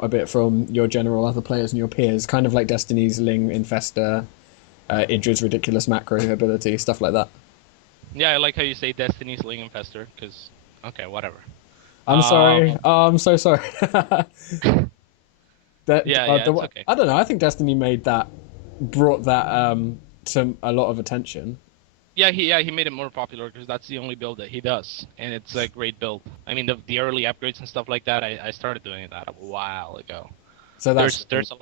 a bit from your general other players and your peers, kind of like Destiny's Ling Infester, Idra's ridiculous macro ability, stuff like that. Yeah, I like how you say Destiny's Ling Infester, because, okay, whatever. I'm sorry. Um, Oh, I'm so sorry. yeah, it's okay. I don't know. I think Destiny brought that to a lot of attention. Yeah, he made it more popular because that's the only build that he does, and it's a great build. I mean, the early upgrades and stuff like that, I started doing that a while ago. So that's There's a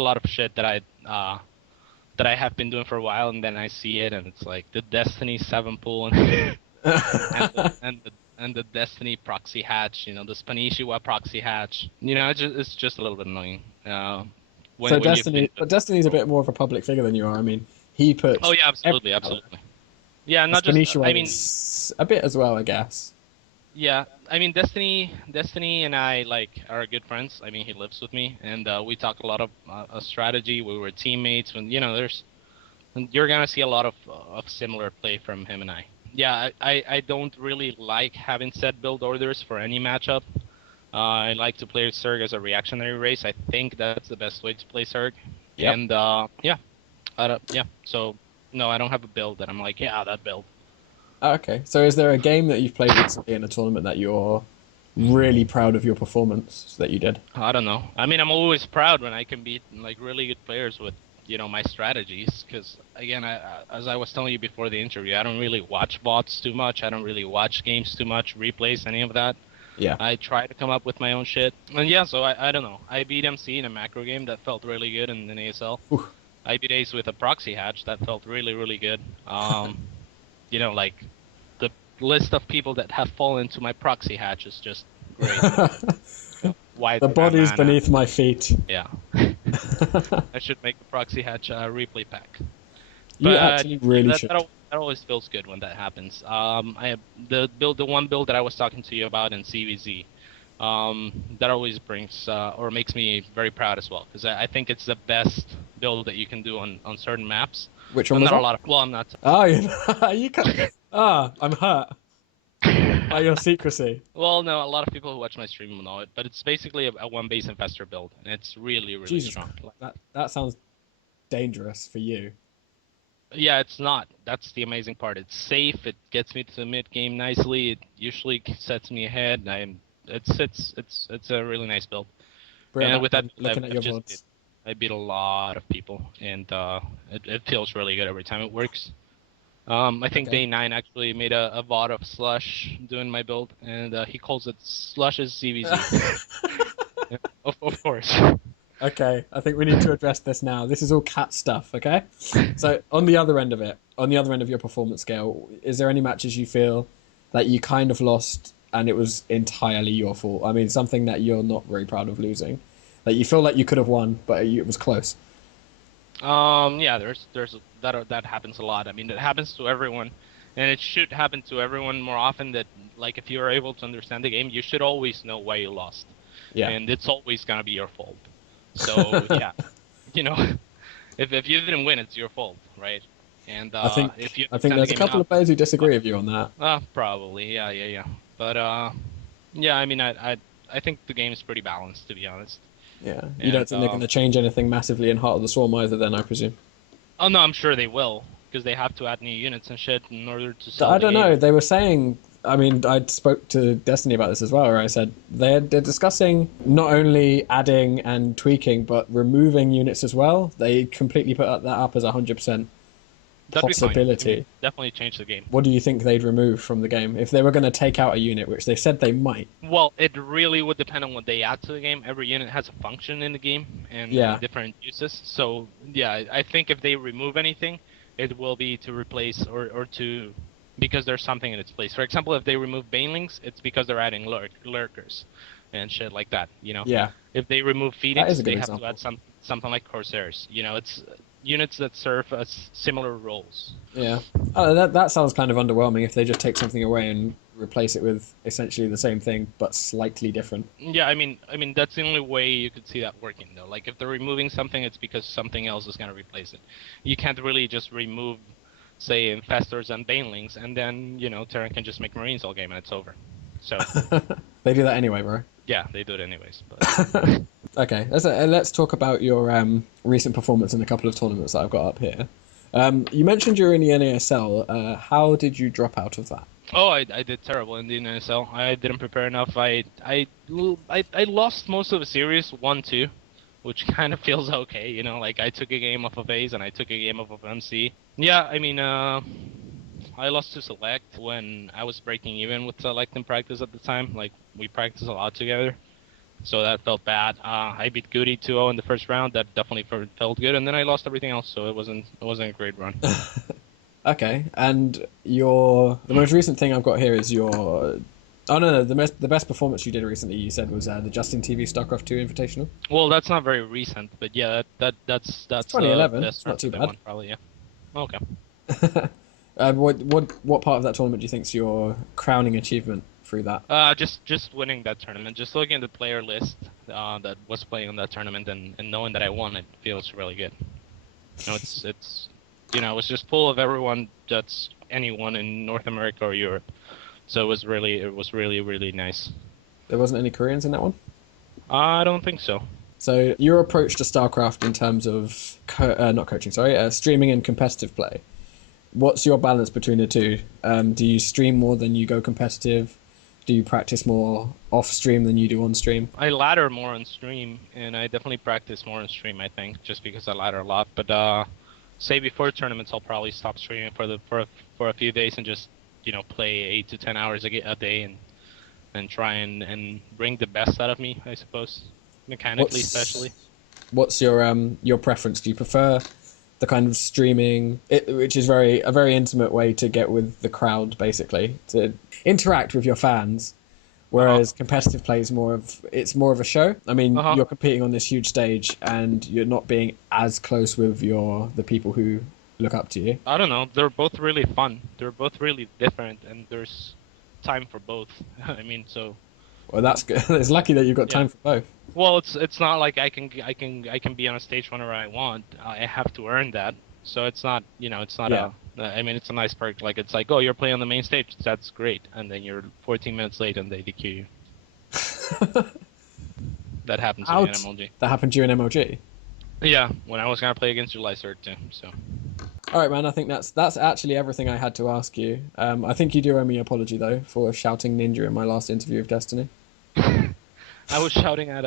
lot of shit that I have been doing for a while, and then I see it, and it's like the Destiny 7 pool and the Destiny proxy hatch, the Spanishiwa proxy hatch. It's just a little bit annoying. so When you've been. But Destiny's a bit more of a public figure than you are. I mean, he Oh puts yeah, absolutely, everything out there. absolutely. Yeah, not just. I Spanishiwa mean, is a bit as well, I guess. yeah, I mean Destiny and I are good friends. I mean, he lives with me, and we talk a lot of strategy. We were teammates. And you're gonna see a lot of similar play from him and I. Yeah, I don't really like having set build orders for any matchup. I like to play Zerg as a reactionary race. I think that's the best way to play Zerg. Yep. And yeah, yeah. So no, I don't have a build that I'm like, yeah, that build. Okay. So is there a game that you've played recently in a tournament that you're really proud of your performance that you did? I don't know. I mean, I'm always proud when I can beat like really good players with my strategies. Because again, as I was telling you before the interview, I don't really watch bots too much. I don't really watch games too much, replays, any of that. Yeah. I try to come up with my own shit. And yeah, so I don't know. I beat MC in a macro game that felt really good in an ASL. Ooh. I beat Ace with a proxy hatch that felt really, really good. Like the list of people that have fallen to my proxy hatch is just great. White The body's banana. beneath my feet. Yeah. I should make the proxy hatch replay pack. You But actually really that, should. that always feels good when that happens. I have the one build that I was talking to you about in CVZ. That always brings or makes me very proud as well, because I think it's the best build that you can do on certain maps. Which But one was not a that? lot of. Well, I'm not. Oh, you can't. Ah, I'm hurt by your secrecy. Well, no, a lot of people who watch my stream will know it, but it's basically a one base infestor build, and it's really, really Jesus, strong. that sounds dangerous for you. Yeah, it's not. That's the amazing part. It's safe. It gets me to the mid game nicely. It usually sets me ahead. It's a really nice build. And with that, Looking at your VODs. I beat a lot of people, and it feels really good every time it works. I think Okay. Day 9 actually made a VOD of Slush doing my build, and he calls it Slush's CVZ. Yeah, of course. Okay, I think we need to address this now. This is all cat stuff, okay? So, on the other end of it, on the other end of your performance scale, is there any matches you feel that you kind of lost and it was entirely your fault? I mean, something that you're not very proud of losing, that you feel like you could have won, but it was close. Yeah, there's that happens a lot. I mean, it happens to everyone, and it should happen to everyone more often. That like if you are able to understand the game, you should always know why you lost, Yeah. and it's always gonna be your fault. So yeah, you know, if you didn't win, it's your fault, right? And I think if you I think understand the there's a game couple enough, of players who disagree with you on that. probably, yeah. But yeah, I mean, I think the game is pretty balanced, to be honest. Yeah. You don't And think they're going to change anything massively in Heart of the Swarm either then, I presume? oh no, I'm sure they will, because they have to add new units and shit in order to sell I the don't game. know. They were saying. I mean, I spoke to Destiny about this as well, where I said they're discussing not only adding and tweaking, but removing units as well. They completely put that up as 100% That'd be fine. I possibility. mean, definitely change the game. What do you think they'd remove from the game if they were going to take out a unit, which they said they might? Well, it really would depend on what they add to the game. Every unit has a function in the game and Yeah. different uses. So yeah, I think if they remove anything, it will be to replace or to because there's something in its place. For example, if they remove banelings, it's because they're adding lurkers and shit like that. Yeah, If they remove that Phoenix, is a good they have example. to add something like Corsairs. It's units that serve as similar roles. Yeah, that sounds kind of underwhelming if they just take something away and replace it with essentially the same thing but slightly different. Yeah, I mean that's the only way you could see that working though. Like if they're removing something, it's because something else is gonna replace it. You can't really just remove, say, infestors and banelings, and then Terran can just make marines all game and it's over. So They do that anyway, bro. yeah, they do it anyways. But Okay, let's talk about your recent performance in a couple of tournaments that I've got up here. You mentioned you're in the NASL. How did you drop out of that? Oh, I did terrible in the NSL. I didn't prepare enough. I lost most of the series 1-2, which kind of feels okay, you know. Like I took a game off of Ace and I took a game off of MC. Yeah, I mean, I lost to Select when I was breaking even with Select in practice at the time. Like we practiced a lot together, so that felt bad. I beat Goody 2-0 in the first round. That definitely felt good, and then I lost everything else. So it wasn't a great run. Okay, and the most recent thing I've got here is your. Oh no, the best performance you did recently, you said, was the Justin TV StarCraft 2 Invitational. Well, that's not very recent, but yeah, that's 2011. best It's not too bad. one, probably, yeah. Okay. What part of that tournament do you think's your crowning achievement through that? Just winning that tournament, just looking at the player list that was playing on that tournament, and knowing that I won, it feels really good. You know, it's you know, it was just full of everyone that's anyone in North America or Europe. So it was really nice. There wasn't any Koreans in that one? I don't think so. So your approach to StarCraft in terms of not coaching, sorry, streaming and competitive play. What's your balance between the two? Do you stream more than you go competitive? Do you practice more off stream than you do on stream? I ladder more on stream, and I definitely practice more on stream. I think just because I ladder a lot. But say before tournaments, I'll probably stop streaming for a few days and just play 8 to 10 hours a day and try and bring the best out of me. I suppose mechanically, especially. What's your preference? Do you prefer the kind of streaming, which is a very intimate way to get with the crowd, basically, to interact with your fans, whereas competitive play is more of a show? I mean, you're competing on this huge stage, and you're not being as close with the people who look up to you. I don't know. They're both really fun. They're both really different, and there's time for both. I mean, so. Well, that's good. It's lucky that you've got time for both. Well, it's not like I can be on a stage whenever I want. I have to earn that. So it's not it's not I mean, it's a nice perk. Like it's like, oh, you're playing on the main stage. That's great, and then you're 14 minutes late and they DQ you. That happened to me in MLG. That happened to you in MLG. Yeah, when I was gonna play against July Cert too. So. All right, man. I think that's actually everything I had to ask you. I think you do owe me an apology though for shouting ninja in my last interview of Destiny. I was shouting at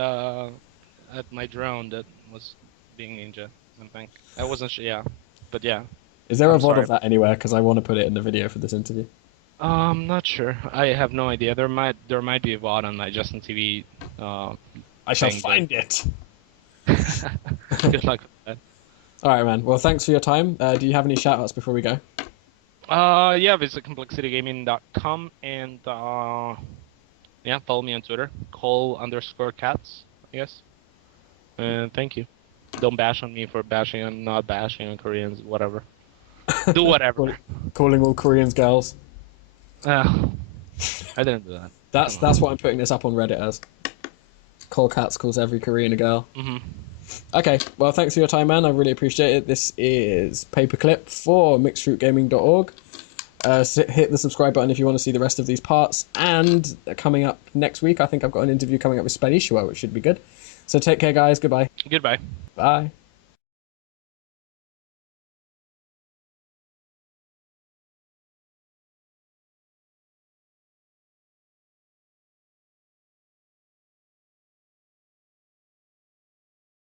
my drone that was being ninja. I think I wasn't sure. Yeah, but yeah. Is there a VOD of that anywhere? Because I want to put it in the video for this interview. I'm not sure. I have no idea. There might be a VOD on my Justin TV. I shall find it. Good luck with that. All right, man. Well, thanks for your time. Do you have any shoutouts before we go? Yeah, visit complexitygaming.com and yeah, follow me on Twitter, coL.Catz, I guess. And thank you. Don't bash on me for bashing on not bashing on Koreans, whatever. Do whatever. Calling all Koreans girls. I didn't do that. That's what I'm putting this up on Reddit as. coL.Catz calls every Korean a girl. Mm-hmm. Okay, well, thanks for your time, man. I really appreciate it. This is Paperclip for mixedfruitgaming.org. Hit the subscribe button if you want to see the rest of these parts. And coming up next week, I think I've got an interview coming up with Spanishua, which should be good. So take care, guys. Goodbye. Goodbye. Bye.